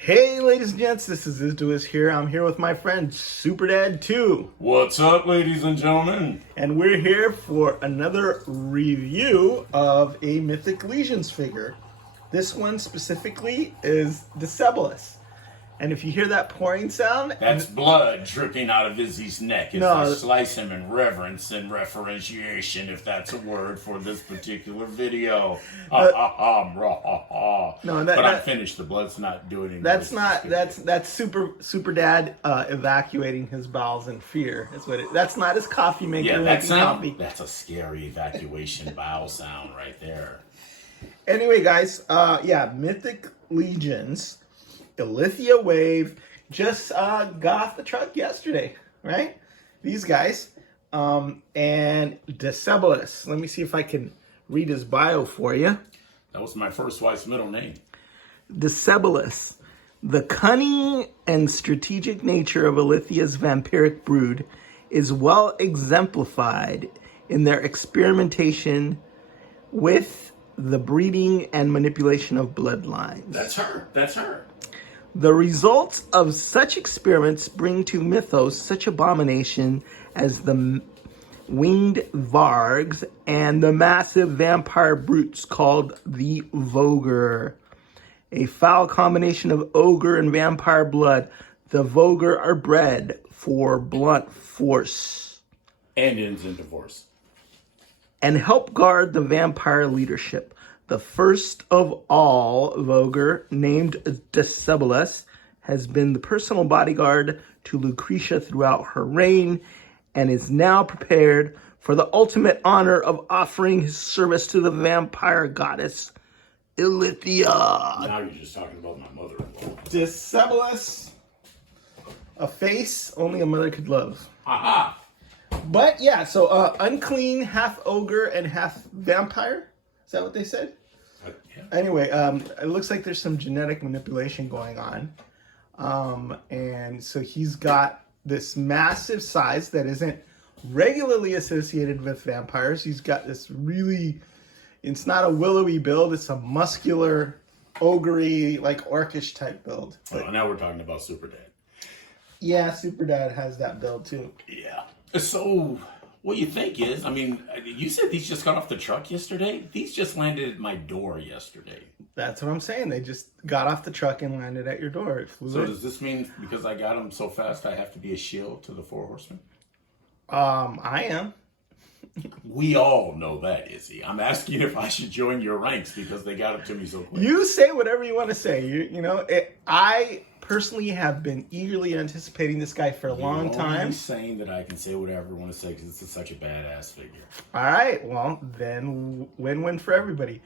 Hey, ladies and gents, this is Decebalus here. I'm here with my friend Superdad2. What's up, ladies and gentlemen? And we're here for another review of a Mythic Legions figure. This one specifically is Decebalus. And if you hear that pouring sound... That's blood dripping out of Izzy's neck as I slice him in reverence and referentiation, if that's a word for this particular video. But I'm finished. The blood's not doing anything. That's super dad evacuating his bowels in fear. Is what that's not his coffee maker. Yeah, making coffee. That's a scary evacuation bowel sound right there. Anyway, guys, Mythic Legions, Ilithia Wave, just got off the truck yesterday, right? These guys, and Decebalus. Let me see if I can read his bio for you. That was my first wife's middle name. Decebalus. The cunning and strategic nature of Ilithia's vampiric brood is well exemplified in their experimentation with the breeding and manipulation of bloodlines. That's her. The results of such experiments bring to mythos such abomination as the winged vargs and the massive vampire brutes called the Vogre. A foul combination of ogre and vampire blood, the Vogre are bred for blunt force. And ends in divorce. And help guard the vampire leadership. The first of all Vogre, named Decebalus, has been the personal bodyguard to Lucretia throughout her reign and is now prepared for the ultimate honor of offering his service to the vampire goddess, Ilithia. Now you're just talking about my mother-in-law. Decebalus, a face only a mother could love. Aha! But yeah, so unclean, half ogre and half vampire. Is that what they said? Yeah. Anyway, it looks like there's some genetic manipulation going on. And so he's got this massive size that isn't regularly associated with vampires. He's got this really, it's not a willowy build, it's a muscular, ogre-y, like orcish type build. But, now we're talking about Superdad. Yeah, Superdad has that build too. Yeah. So, what you think is, I mean, you said these just got off the truck yesterday? These just landed at my door yesterday. That's what I'm saying. They just got off the truck and landed at your door. It flew So in. does this mean because I got them so fast I have to be a shield to the four horsemen? I am. We all know that, Izzy. I'm asking if I should join your ranks because they got it to me so quick. You say whatever you want to say. I personally have been eagerly anticipating this guy for a long time. I'm saying that I can say whatever I want to say because this is such a badass figure. All right, well, then win-win for everybody.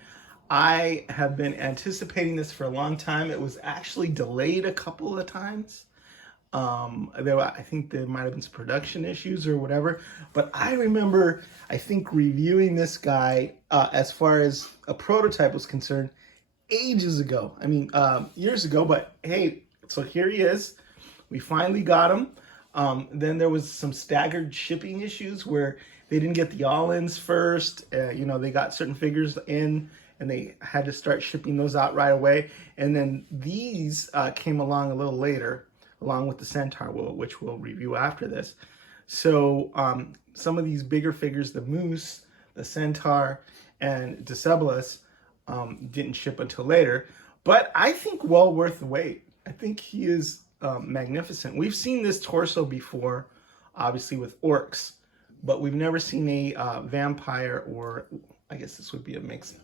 I have been anticipating this for a long time. It was actually delayed a couple of times. I think there might have been some production issues or whatever. But I remember, I think, reviewing this guy as far as a prototype was concerned ages ago. I mean, years ago. But hey, so here he is. We finally got him. Then there was some staggered shipping issues where they didn't get the all-ins first. They got certain figures in and they had to start shipping those out right away. And then these came along a little later, along with the Centaur, which we'll review after this. So some of these bigger figures, the Moose, the Centaur, and Decebalus, didn't ship until later. But I think well worth the wait. I think he is magnificent. We've seen this torso before, obviously with orcs, but we've never seen a vampire, or I guess this would be a mixed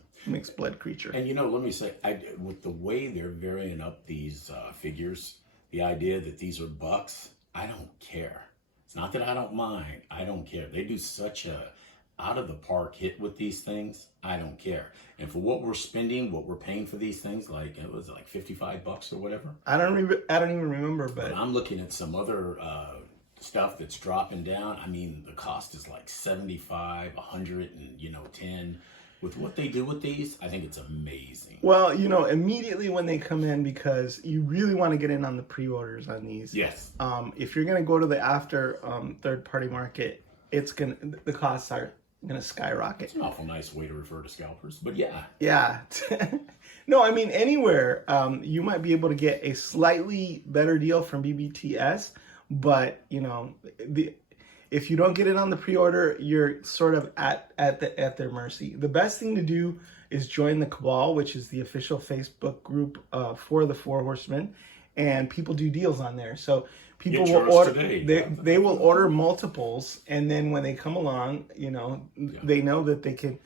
blood creature. And let me say, with the way they're varying up these figures, the idea that these are bucks, I don't care. It's not that I don't mind. I don't care. They do such a out of the park hit with these things. I don't care. And for what we're spending, what we're paying for these things, like it was like $55 or whatever. I don't even remember, but I'm looking at some other stuff that's dropping down. I mean, the cost is like $75, $100, and 10. With what they do with these, I think it's amazing. Well, immediately when they come in, because you really want to get in on the pre-orders on these. Yes. If you're going to go to the after third-party market, the costs are going to skyrocket. It's an awful nice way to refer to scalpers, but yeah. Yeah. No, I mean anywhere. You might be able to get a slightly better deal from BBTS, but if you don't get it on the pre-order, you're sort of at their mercy. The best thing to do is join the Cabal, which is the official Facebook group for the Four Horsemen, and people do deals on there. So people will order. They will order multiples, and then when they come along, they know that they can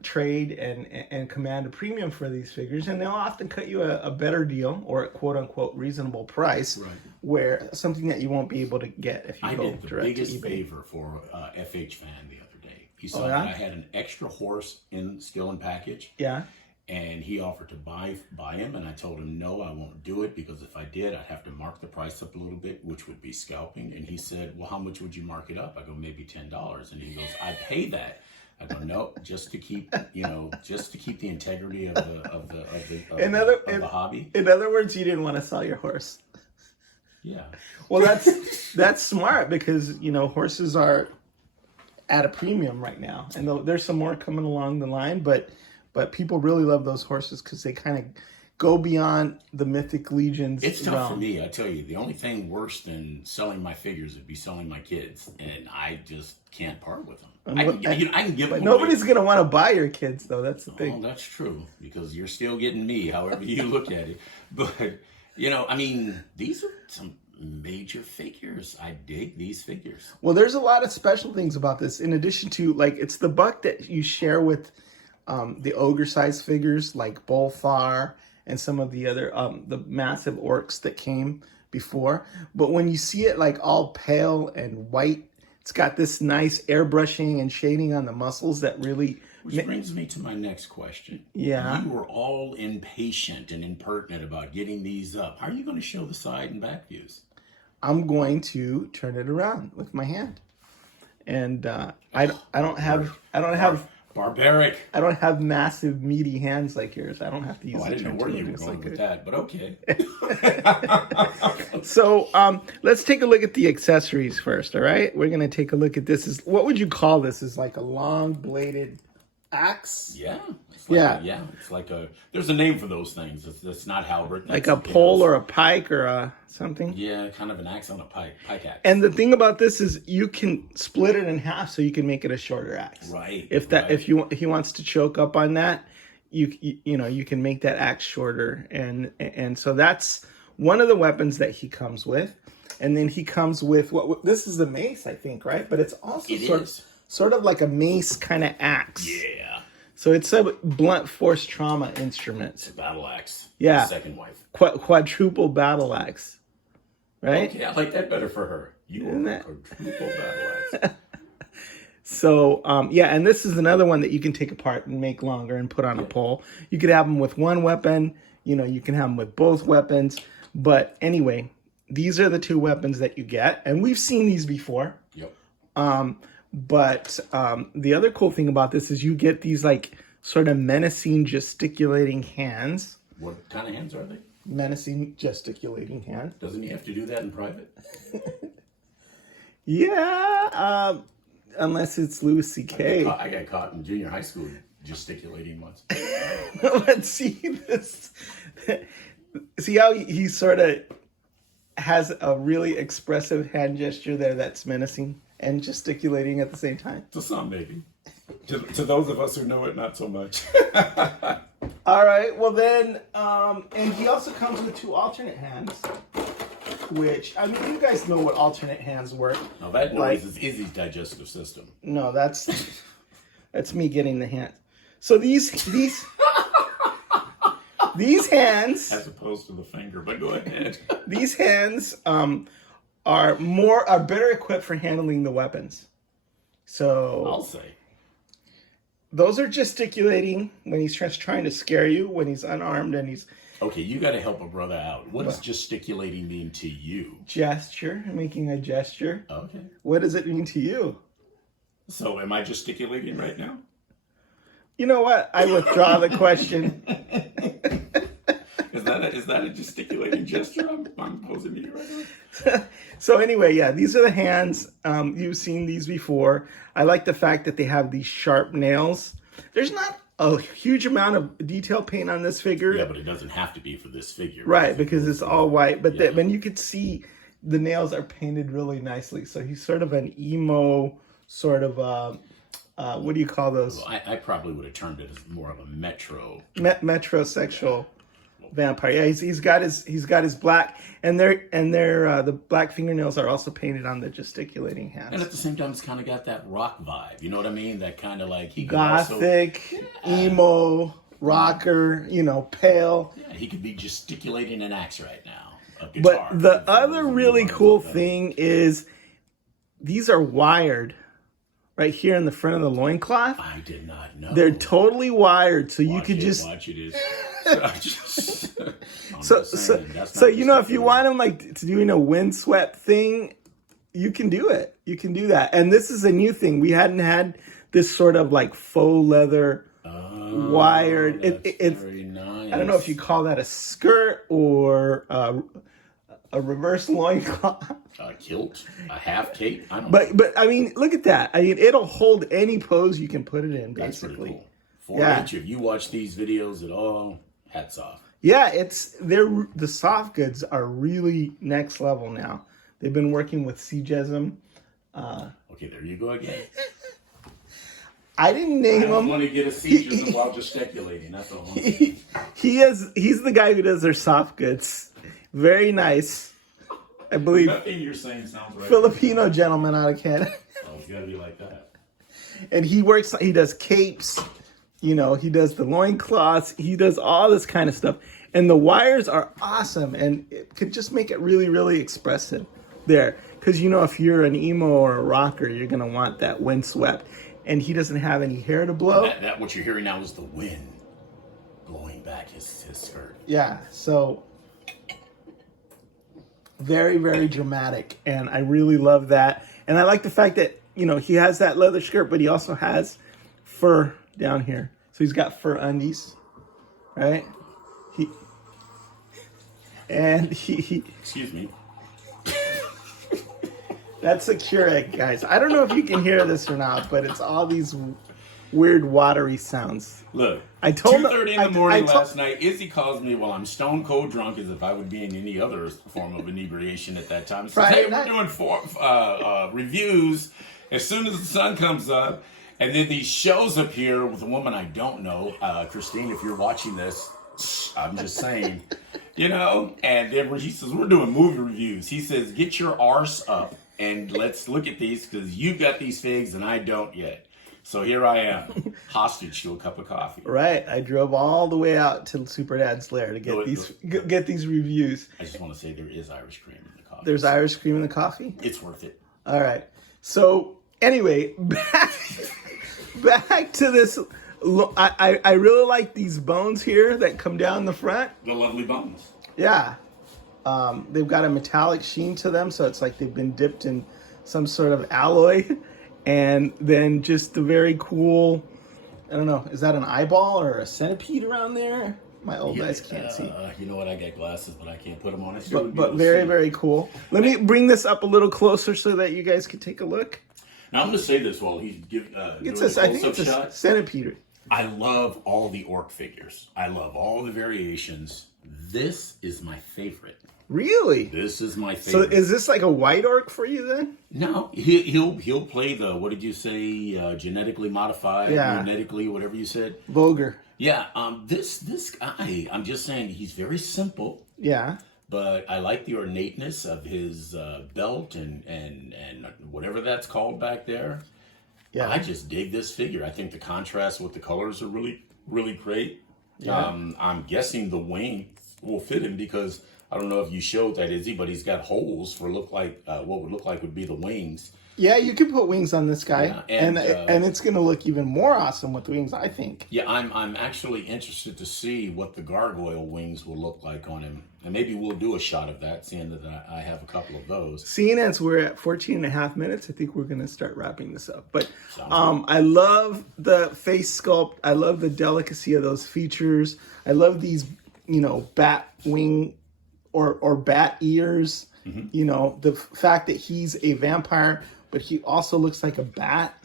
trade and command a premium for these figures, and they'll often cut you a better deal or a quote unquote reasonable price, Right. where something that you won't be able to get if you I go did the direct to biggest eBay. favor for FH fan the other day. He saw yeah? that I had an extra horse still in package. Yeah. And he offered to buy him, and I told him no, I won't do it, because if I did, I'd have to mark the price up a little bit, which would be scalping. And he said, well, how much would you mark it up? I go, maybe $10. And he goes, I'd pay that. I go, no, just to keep the integrity of the hobby. In other words, you didn't want to sell your horse. Yeah. Well, that's smart, because horses are at a premium right now, and there's some more coming along the line, but people really love those horses because they kind of go beyond the Mythic Legions. It's tough for me, I tell you. The only thing worse than selling my figures would be selling my kids, and I just can't part with them. I can give them. Nobody's gonna want to buy your kids, though. That's the thing. Oh, that's true, because you're still getting me, however you look at it. But these are some major figures. I dig these figures. Well, there's a lot of special things about this. In addition to, it's the buck that you share with the ogre size figures like Bolfar and some of the other the massive orcs that came before. But when you see it all pale and white, it's got this nice airbrushing and shading on the muscles that really... Which brings me to my next question. Yeah. You were all impatient and impertinent about getting these up. How are you going to show the side and back views? I'm going to turn it around with my hand. And I don't have barbaric. I don't have massive meaty hands like yours. I don't have to use. I didn't know where you were going with that, but okay. So let's take a look at the accessories first. All right, we're gonna take a look at this. What would you call this? Is like a long bladed axe? Yeah. Yeah. It's like there's a name for those things. It's not halberd. Like a pole or a pike or something? Yeah, kind of an axe on a pike axe. And the thing about this is you can split it in half so you can make it a shorter axe. Right. If he wants to choke up on that, you can make that axe shorter. And so that's one of the weapons that he comes with. And then he comes with this is a mace, I think, right? But it's also sort of like a mace kind of axe. Yeah. So it's a blunt force trauma instrument. It's a battle axe. Yeah. Second wife. Quadruple battle axe. Right? Okay, I like that better for her. You are a quadruple battle axe. So, and this is another one that you can take apart and make longer and put on a pole. You could have them with one weapon. You can have them with both weapons. But anyway, these are the two weapons that you get. And we've seen these before. Yep. But the other cool thing about this is you get these sort of menacing gesticulating hands. What kind of hands are they? Menacing gesticulating hands. Doesn't he have to do that in private? Yeah, unless it's Louis C.K. I got caught in junior high school gesticulating once. Let's see this. See how he sort of has a really expressive hand gesture there that's menacing and gesticulating at the same time. To some, maybe. To those of us who know it, not so much. All right. Well, then, and he also comes with two alternate hands, which, you guys know what alternate hands work. No, that noise is Izzy's digestive system. No, that's me getting the hand. So these hands, as opposed to the finger, but go ahead. These hands are better equipped for handling the weapons. So I'll say those are gesticulating when he's just trying to scare you, when he's unarmed and he's... Okay, you got to help a brother out. What does gesticulating mean to you? Gesture, making a gesture. Okay. What does it mean to you? So am I gesticulating right now? You know what? I withdraw the question. Is that a gesticulating gesture I'm posing to you right now? So anyway, yeah, these are the hands. You've seen these before. I like the fact that they have these sharp nails. There's not a huge amount of detail paint on this figure. Yeah, but it doesn't have to be for this figure. Right, because it's all white. But Yeah. then you could see the nails are painted really nicely. So he's sort of an emo, sort of, what do you call those? Well, I probably would have termed it as more of a Metrosexual vampire. Yeah, he's got his black, and they're the black fingernails are also painted on the gesticulating hands. And at the same time, it's kind of got that rock vibe. You know what I mean? That kind of like he could Gothic, emo, rocker. You know, pale. Yeah, he could be gesticulating an axe right now. A guitar. But the other really cool thing is these are wired right here in the front of the loincloth. I did not know. They're totally wired, so you could just watch it. So you know, if you want them like to doing a windswept thing, you can do it. You can do that. And this is a new thing. We hadn't had this sort of like faux leather wired. It's very nice. I don't know if you call that a skirt or a reverse loincloth. A kilt, a half cape. I don't know. But I mean, look at that. I mean, it'll hold any pose you can put it in, That's pretty basically. cool. 4-H, if you watch these videos at all, hats off. Yeah, the soft goods are really next level now. They've been working with CJism. Okay, there you go again. I didn't name him. I want to get a CJism while gesticulating. That's all. He's the guy who does their soft goods. Very nice. I believe Nothing you're saying sounds right. Filipino gentleman out of Canada. Oh, it's got to be like that. And he does capes, you know, he does the loincloths, he does all this kind of stuff. And the wires are awesome, and it could just make it really, really expressive there. Because, you know, if you're an emo or a rocker, you're going to want that windswept. And he doesn't have any hair to blow. That what you're hearing now is the wind blowing back his skirt. Yeah, so very, very dramatic, and I really love that. And I like the fact that, you know, he has that leather skirt, but he also has fur down here. So he's got fur undies, right? Excuse me. That's a Keurig, guys. I don't know if you can hear this or not, but it's all these weird watery sounds. Look, I told 2:30 in the morning last night, Izzy calls me while I'm stone cold drunk as if I would be in any other form of inebriation at that time. He says, hey, we're doing reviews as soon as the sun comes up. And then these shows appear with a woman I don't know. Christine, if you're watching this, I'm just saying, you know. And then he says, we're doing movie reviews. He says, get your arse up and let's look at these because you've got these figs and I don't yet. So here I am, hostage to a cup of coffee. Right, I drove all the way out to Super Dad's lair to get these reviews. I just want to say there is Irish cream in the coffee. There's Irish cream in the coffee? It's worth it. All right. So anyway, back to this. I really like these bones here that come down the front. The lovely bones. Yeah. They've got a metallic sheen to them, so it's like they've been dipped in some sort of alloy. And then just the very cool, I don't know, is that an eyeball or a centipede around there? My old guys can't see. You know what? I got glasses, but I can't put them on. But very, very cool. Let me bring this up a little closer so that you guys can take a look. Now I'm going to say this while he's giving I think it's a centipede. I love all the orc figures. I love all the variations. This is my favorite. Really? This is my favorite. So is this like a white orc for you then? No, he'll play the, what did you say, genetically modified, genetically, whatever you said? Vulgar. Yeah, this guy, I'm just saying, he's very simple. Yeah. But I like the ornateness of his belt and whatever that's called back there. Yeah. I just dig this figure. I think the contrast with the colors are really, really great. Yeah. I'm guessing the wing will fit him because I don't know if you showed that, Izzy, but he's got holes for what would look like would be the wings. Yeah, you could put wings on this guy, and it's going to look even more awesome with wings, I think. Yeah, I'm actually interested to see what the gargoyle wings will look like on him, and maybe we'll do a shot of that, seeing that I have a couple of those. Seeing as we're at 14 and a half minutes, I think we're going to start wrapping this up. But I love the face sculpt. I love the delicacy of those features. I love these, bat wing or bat ears. Mm-hmm. The fact that he's a vampire, but he also looks like a bat.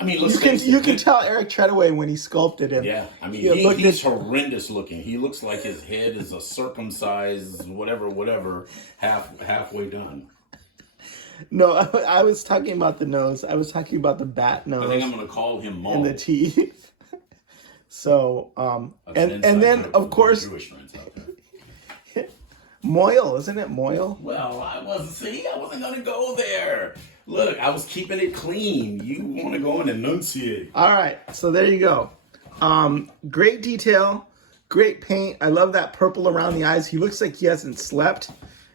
I mean, let's You can face it, you can tell Eric Treadaway when he sculpted him. Yeah, I mean, Look he's horrendous looking. He looks like his head is a circumcised whatever, halfway done. No, I was talking about the nose. I was talking about the bat nose. I think I'm going to call him Maul. And the teeth. So, and then of course, Jewish friends out there. Moyle, isn't it Moyle? Well, I wasn't going to go there. Look, I was keeping it clean. You want to go and enunciate. All right, so there you go. Great detail, great paint. I love that purple around the eyes. He looks like he hasn't slept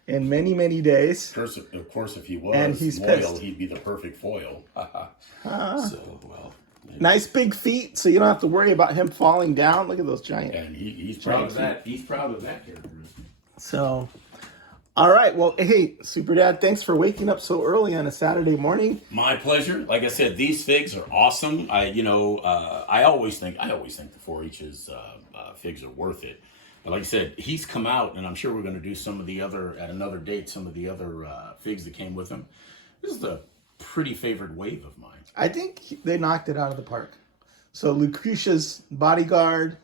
in many, many days. Of course, if he was and he's Moyle, pissed. he'd be the perfect foil. So, well. Maybe. Nice big feet, so you don't have to worry about him falling down. Look at those giant. And he's proud of that. He's proud of that character. So, all right. Well, hey, Super Dad, thanks for waking up so early on a Saturday morning. My pleasure. Like I said, these figs are awesome. I always think the 4-H's figs are worth it. But like I said, he's come out, and I'm sure we're going to do some of the other at another date. Some of the other figs that came with him. This is a pretty favorite wave of mine. I think they knocked it out of the park. So Lucretia's bodyguard,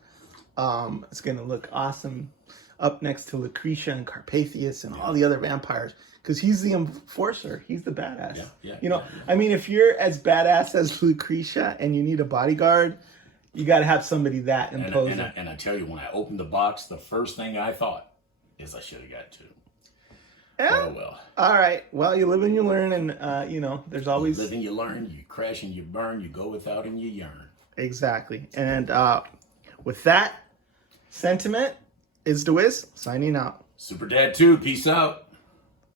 it's going to look awesome up next to Lucretia and Carpathius and all the other vampires, because he's the enforcer. He's the badass. Yeah. I mean, if you're as badass as Lucretia and you need a bodyguard, you got to have somebody that imposing. And I tell you, when I opened the box, the first thing I thought is I should have got two. Yeah. Oh, well. All right. Well, you live and you learn, and there's always You live and you learn. You crash and you burn. You go without and you yearn. Exactly. And with that sentiment, is the Wiz signing out. Super Dad 2, peace out.